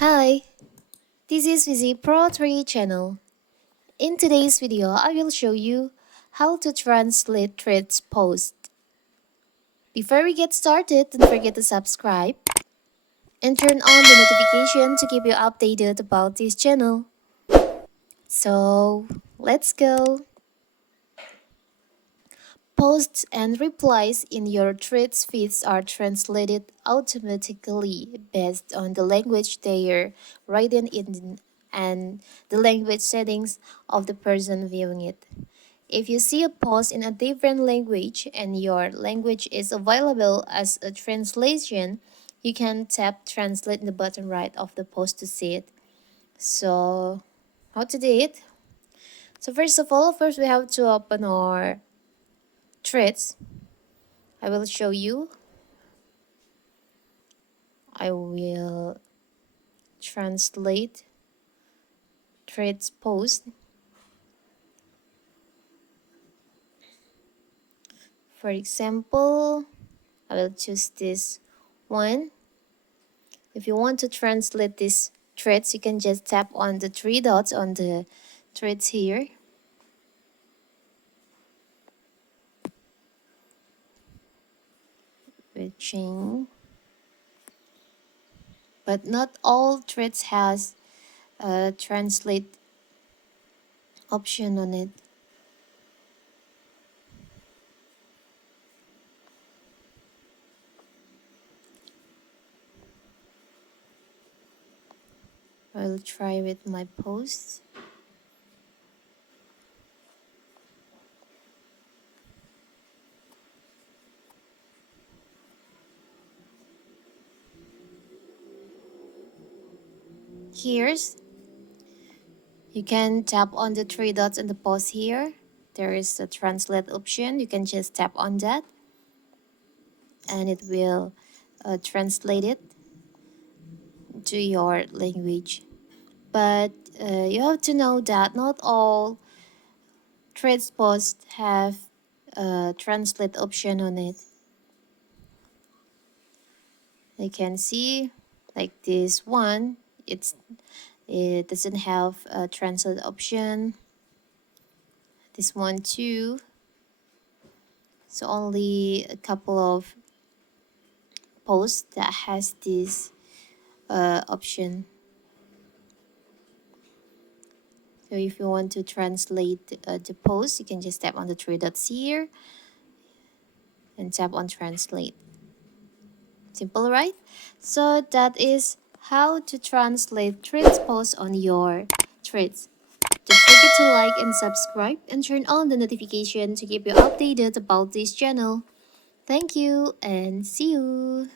Hi, this is Vizi Pro 3 channel. In today's video, I will show you how to translate threads post. Before we get started, don't forget to subscribe and turn on the notification to keep you updated about this channel. So, let's go. Posts and replies in your threads feeds are translated automatically based on the language they are written in and the language settings of the person viewing it. If you see a post in a different language and your language is available as a translation, you can tap translate in the bottom right of the post to see it. So, how to do it? So first of all, first we have to open our threads. I will show you. I will translate threads post. For example, I will choose this one. If you want to translate this threads, you can just tap on the three dots on the threads here. We'll change. But not all threads has a translate option on it. I'll try with my posts. Here's you can tap on the three dots in the post here. There is a translate option. You can just tap on that and it will translate it to your language. But you have to know that not all threads posts have a translate option on it. You can see like this one, it doesn't have a translate option. This one too. So only a couple of posts that has this option. So if you want to translate the post, you can just tap on the three dots here and tap on translate. Simple, right? So that is how to translate threads posts on your threads. Don't forget to like and subscribe and turn on the notification to keep you updated about this channel. Thank you and see you.